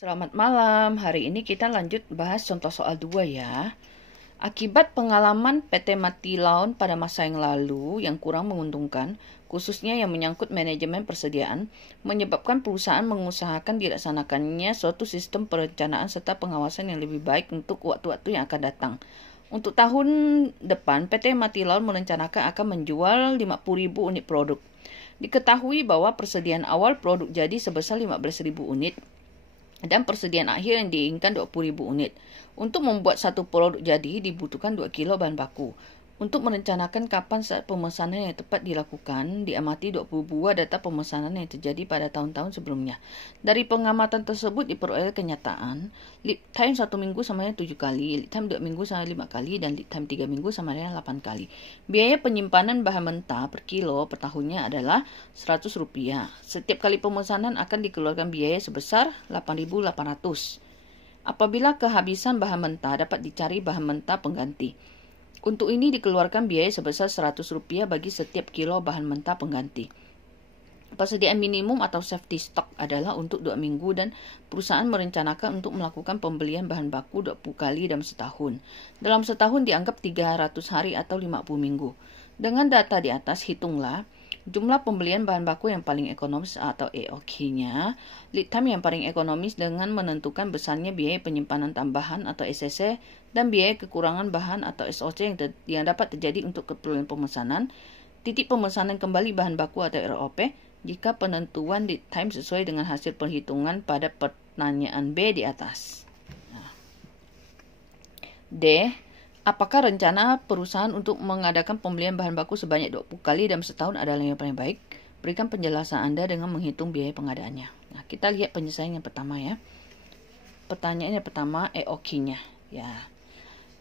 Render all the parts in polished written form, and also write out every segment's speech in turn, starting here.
Selamat malam, hari ini kita lanjut bahas contoh soal 2 ya. Akibat pengalaman PT Mati Laun pada masa yang lalu yang kurang menguntungkan, khususnya yang menyangkut manajemen persediaan, menyebabkan perusahaan mengusahakan dilaksanakannya suatu sistem perencanaan serta pengawasan yang lebih baik untuk waktu-waktu yang akan datang. Untuk tahun depan, PT Mati Laun merencanakan akan menjual 50.000 unit produk. Diketahui bahwa persediaan awal produk jadi sebesar 15.000 unit, dan persediaan akhir yang diinginkan 20.000 unit. Untuk membuat satu produk jadi dibutuhkan 2 kilo bahan baku. Untuk merencanakan kapan saat pemesanan yang tepat dilakukan, diamati 20 buah data pemesanan yang terjadi pada tahun-tahun sebelumnya. Dari pengamatan tersebut diperoleh kenyataan, lead time 1 minggu sama dengan 7 kali, lead time 2 minggu sama dengan 5 kali, dan lead time 3 minggu sama dengan 8 kali. Biaya penyimpanan bahan mentah per kilo per tahunnya adalah Rp100. Setiap kali pemesanan akan dikeluarkan biaya sebesar Rp8.800. Apabila kehabisan bahan mentah, dapat dicari bahan mentah pengganti. Untuk ini dikeluarkan biaya sebesar Rp100 bagi setiap kilo bahan mentah pengganti. Persediaan minimum atau safety stock adalah untuk 2 minggu dan perusahaan merencanakan untuk melakukan pembelian bahan baku 20 kali dalam setahun. Dalam setahun dianggap 300 hari atau 50 minggu. Dengan data di atas, hitunglah jumlah pembelian bahan baku yang paling ekonomis atau EOQ-nya, lead time yang paling ekonomis dengan menentukan besarnya biaya penyimpanan tambahan atau SSC, dan biaya kekurangan bahan atau SOC yang dapat terjadi untuk keperluan pemesanan, titik pemesanan kembali bahan baku atau ROP, jika penentuan lead time sesuai dengan hasil perhitungan pada pertanyaan B di atas. D. Apakah rencana perusahaan untuk mengadakan pembelian bahan baku sebanyak 20 kali dalam setahun adalah yang paling baik? Berikan penjelasan Anda dengan menghitung biaya pengadaannya. Nah, kita lihat penyelesaian yang pertama ya. Pertanyaan yang pertama, EOQ-nya. Ya.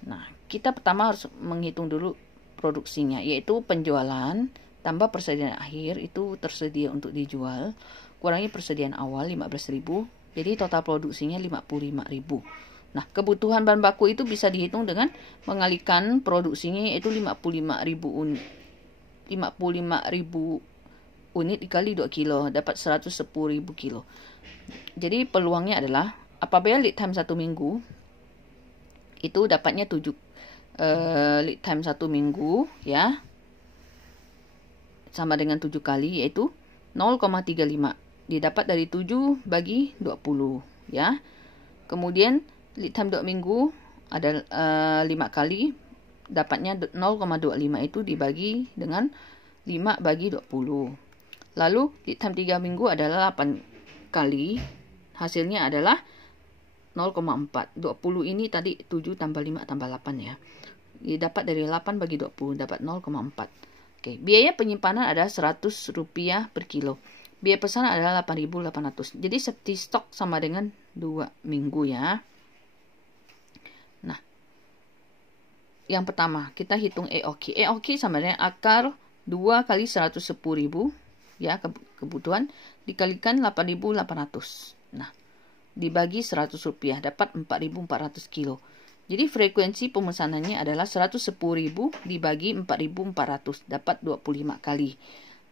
Nah, kita pertama harus menghitung dulu produksinya, yaitu penjualan tambah persediaan akhir itu tersedia untuk dijual, kurangi persediaan awal 15.000, jadi total produksinya 55.000. Nah, kebutuhan bahan baku itu bisa dihitung dengan mengalihkan produksinya, yaitu 55.000 unit dikali 2 kilo, dapat 110.000 kilo. Jadi peluangnya adalah apabila lead time 1 minggu, itu dapatnya 7 lead time 1 minggu ya, sama dengan 7 kali, yaitu 0,35. Didapat dari 7 bagi 20 ya. Kemudian lead time 2 minggu ada 5 kali, dapatnya 0,25, itu dibagi dengan 5 bagi 20. Lalu lead time 3 minggu adalah 8 kali, hasilnya adalah 0,4. 20 ini tadi 7 tambah 5 tambah 8 ya. Didapat dari 8 bagi 20, dapat 0,4. Oke, biaya penyimpanan adalah Rp100 per kilo. Biaya pesanan adalah 8.800. Jadi safety stock sama dengan 2 minggu ya. Nah, yang pertama kita hitung EOQ. EOQ sama dengan akar 2 kali 110.000 ya, kebutuhan dikalikan 8.800. Nah, dibagi Rp100 dapat 4.400 kilo. Jadi frekuensi pemesanannya adalah 110.000 dibagi 4.400, dapat 25 kali.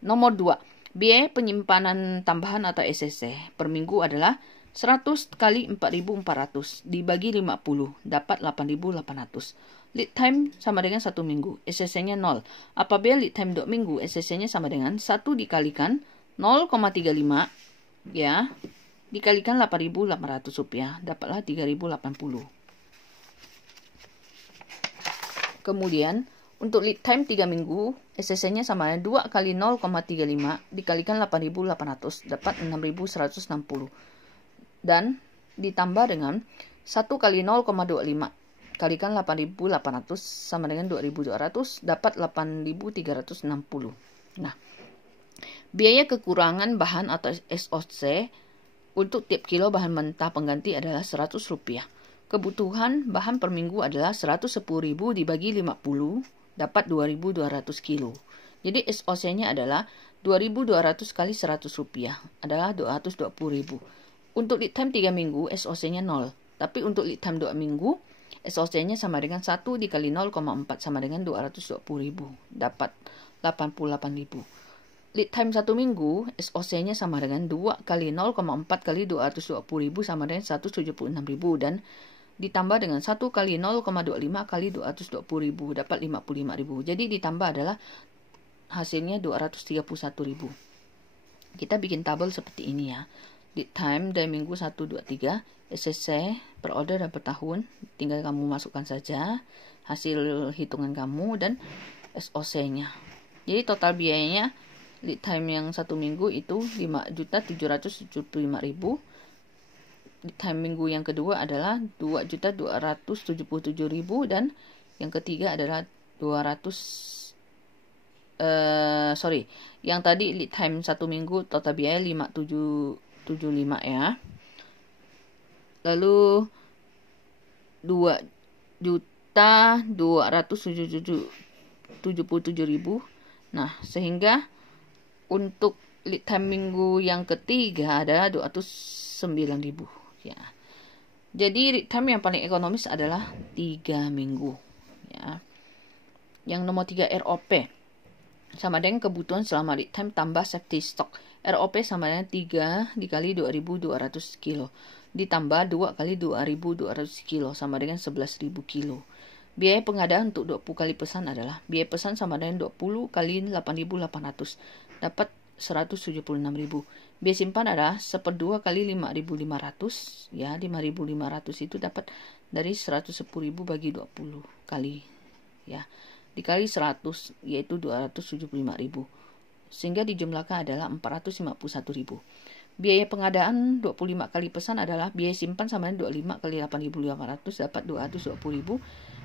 Nomor 2, biaya penyimpanan tambahan atau SSC per minggu adalah 100 kali 4.400 dibagi 50, dapat 8.800. Lead time sama dengan 1 minggu, SSC-nya 0. Apabila lead time 2 minggu, SSC-nya sama dengan 1 dikalikan 0,35 ya, dikalikan Rp8.800, dapatlah 3.080. Kemudian, untuk lead time 3 minggu, SSC-nya sama dengan 2 kali 0,35 dikalikan 8.800, dapat 6.160. Dan ditambah dengan 1 kali 0,25 kalikan 8.800 sama dengan 2.200, dapat 8.360. Nah, biaya kekurangan bahan atau SOC untuk tiap kilo bahan mentah pengganti adalah Rp100. Kebutuhan bahan per minggu adalah 110.000 dibagi 50, dapat 2.200 kilo. Jadi SOC-nya adalah 2.200 kali Rp100 adalah 220.000. Untuk lead time 3 minggu, SOC-nya 0. Tapi untuk lead time 2 minggu, SOC-nya sama dengan 1 dikali 0,4 sama dengan 220.000, dapat 88.000. lead time 1 minggu, SOC-nya sama dengan 2 kali 0,4 kali 220.000 sama dengan 176.000, dan ditambah dengan 1 kali 0,25 kali 220.000 dapat 55.000. Jadi ditambah adalah hasilnya 231.000. Kita bikin tabel seperti ini ya. Lead time dari minggu 1, 2, 3, SSC per order dan per tahun. Tinggal kamu masukkan saja hasil hitungan kamu dan SOC-nya. Jadi total biayanya lead time yang 1 minggu itu 5.775.000. Lead time minggu yang kedua adalah 2.277.000 dan yang ketiga adalah yang tadi lead time 1 minggu total biaya 5.775 ya. Lalu 2.277.000. Nah, sehingga untuk lead time minggu yang ketiga adalah 209.000 ya. Jadi lead time yang paling ekonomis adalah 3 minggu ya. Yang nomor 3 ROP sama dengan kebutuhan selama lead time tambah safety stock. ROP sama dengan 3 dikali 2.200 kilo ditambah 2 kali 2.200 kilo sama dengan 11.000 kilo. Biaya pengadaan untuk 20 kali pesan adalah biaya pesan sama dengan 20 kali 8.800 dapat 176.000. Biaya simpan adalah 1/2 kali 5.500 ya. 5.500 itu dapat dari 110.000 bagi 20 kali ya. Dikali 100 yaitu 275.000. Sehingga dijumlahkan adalah 451.000. Biaya pengadaan 25 kali pesan adalah biaya simpan sama dengan 25 kali 8.500 dapat 220.000.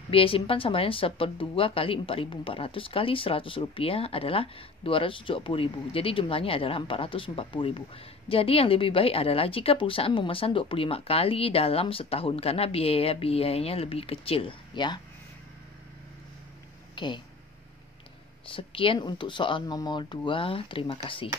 Biaya simpan sama dengan 1/2 kali 4.400 kali 100 rupiah adalah 270.000. Jadi jumlahnya adalah 440.000. Jadi yang lebih baik adalah jika perusahaan memesan 25 kali dalam setahun karena biayanya lebih kecil ya. Oke. Sekian untuk soal nomor 2. Terima kasih.